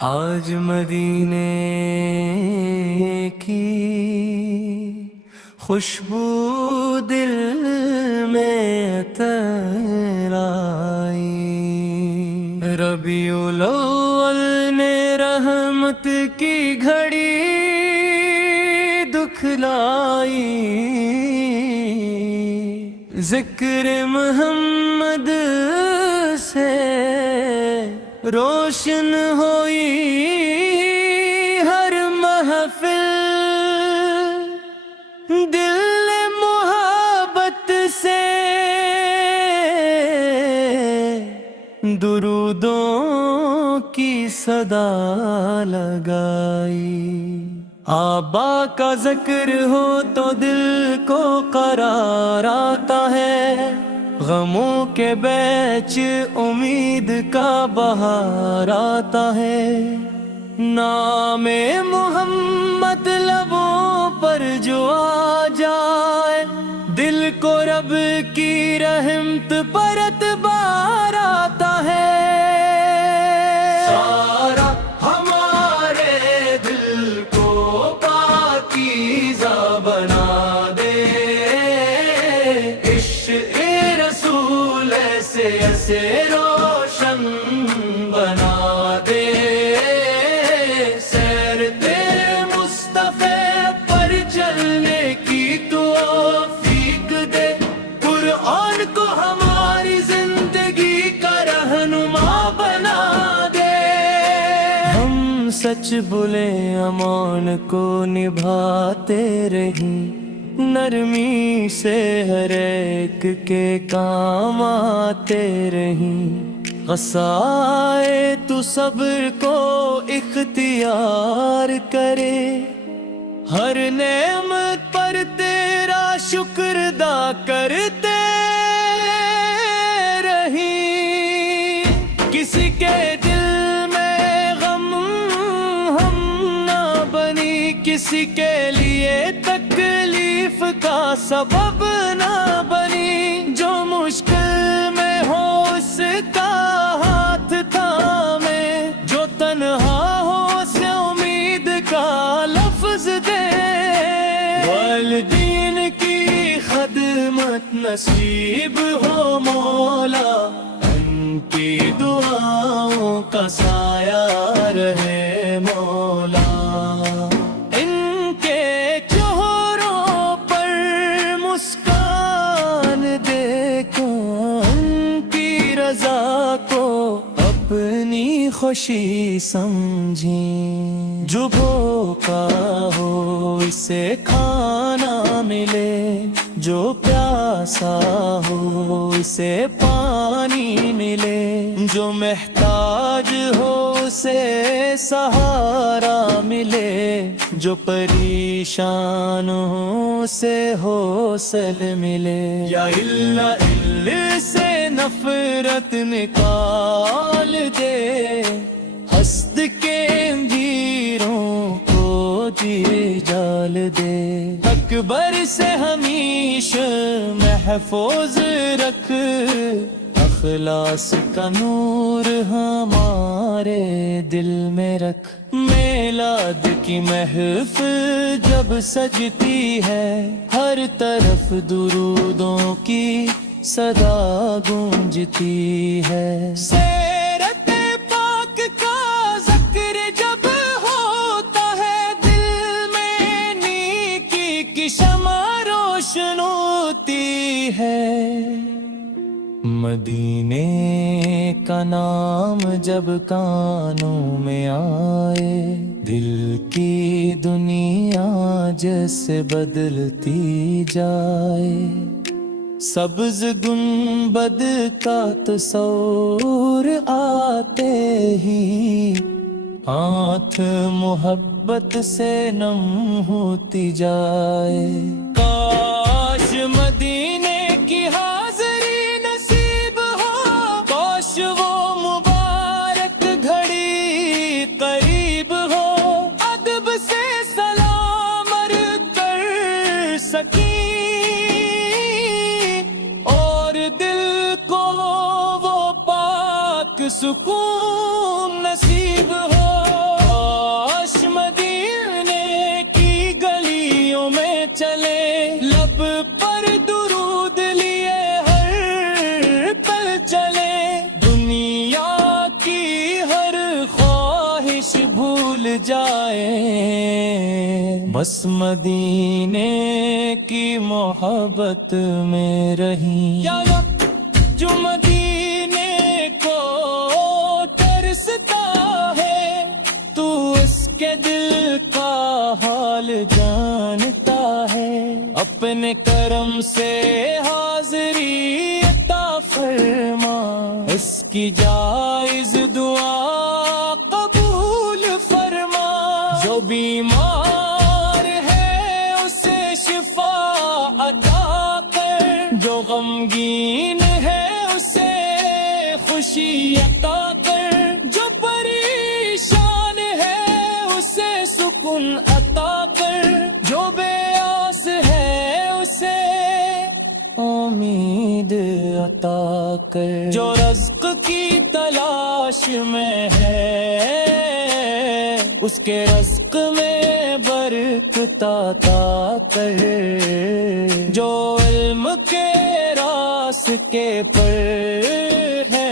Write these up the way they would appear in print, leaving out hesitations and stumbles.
آج مدینے کی خوشبو دل میں عطر آئی، ربیع الاول نے رحمت کی گھڑی دکھلائی، ذکر محمد سے روشن ہوئی ہر محفل، دل محبت سے درودوں کی صدا لگائی۔ آبا کا ذکر ہو تو دل کو قرار آتا ہے، غموں کے بیچ امید کا بہار آتا ہے، نام محمد لبوں پر جو آ جائے، دل کو رب کی رحمت پر اعتبار آتا ہے۔ سارا ہمارے دل کو پاکیزہ بنا دے، ایسے روشن بنا دے، سیر تیرے مصطفیٰ پر چلنے کی توفیق دے، قرآن کو ہماری زندگی کا رہنما بنا دے۔ ہم سچ بولے امان کو نبھاتے رہیں، نرمی سے ہر ایک کے کام آتے رہیں، غصائے تو صبر کو اختیار کرے، ہر نعمت پر تیرا شکر ادا کرتے رہیں، کسی کے دل میں غم ہم نہ بنی، کسی کے لیے تکلیف کا سبب نہ بنی، جو مشکل میں ہو اس کا ہاتھ تھامے، جو تنہا ہو اسے امید کا لفظ دے، والدین کی خدمت نصیب ہو مولا، ان کی دعاؤں کا سایہ رہے مولا، اپنی خوشی سمجھیں، جو بھوکا ہو اسے کھانا ملے، جو پیاسا ہو اسے پانی ملے، جو محتاج ہو اسے سہارا ملے، جو پریشان ہو اسے حوصلہ ملے، یا اللہ سے نفرت نکال دے، حسد کے اندھیروں کو جی جال دے، اکبر سے ہمیشہ محفوظ رکھ، اخلاص کا نور ہمارے دل میں رکھ، میلاد کی محفل جب سجتی ہے، ہر طرف درودوں کی صدا گونجتی ہے، سیرت پاک کا ذکر جب ہوتا ہے، دل میں نیکی کی شمع روشن ہوتی ہے، مدینے کا نام جب کانوں میں آئے، دل کی دنیا جیسے بدلتی جائے، سبز گنبد کا تصور آتے ہی آنکھ محبت سے نم ہوتی جائے، کاش مدینے کی حاضری نصیب ہو، کاش وہ مبارک گھڑی قریب ہو، ادب سے سلام کر سکی، سکون نصیب ہو۔ کاش بھول جائے بس مدینے کی محبت میں رہیں یا رب جو مدینے کو ترستا ہے تو اس کے دل کا حال جانتا ہے اپنے کرم سے حاضری عطا فرما اس کی جائز دعا قبول فرما جو بیمار ہے اسے شفا عطا کر جو غمگین ہے اسے خوشی عطا کر جو پریشان ہے اسے سکون عطا کر جو بے آس ہے اسے امید عطا کر جو رزق کی تلاش میں ہے اس کے رزق میں برکت عطا کر جو علم کے راستے پر ہے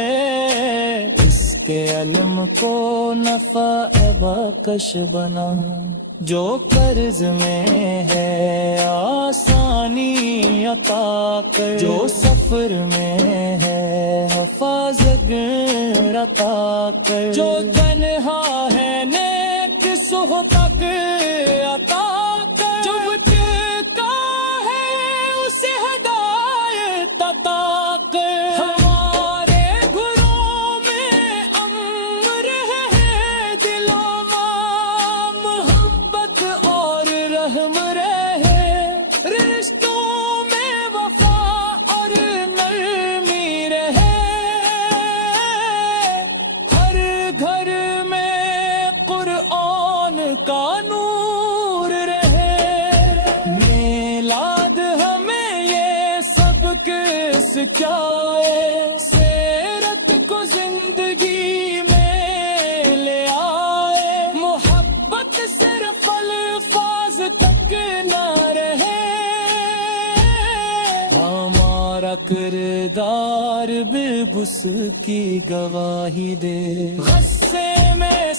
اس کے علم کو نفع بخش بنا جو قرض میں ہے آسانی عطا کر جو سفر میں ہے حفاظت عطا کر جو تنہا ہے نیک صحبت عطا کر جو بھٹکا ہے اسے ہدایت عطا کر ہمارے گھروں میں امن رہے دلوں میں محبت اور رحم رہے رشتوں میں وفا اور نرمی رہے ہر گھر میں قرآن کا نور رہے میلاد ہمیں یہ سبق سکھائے سیرت کو زندگی میں لے آئے محبت صرف الفاظ تک نہ رہے ہمارا کردار بے بس کی گواہی دے غصے میں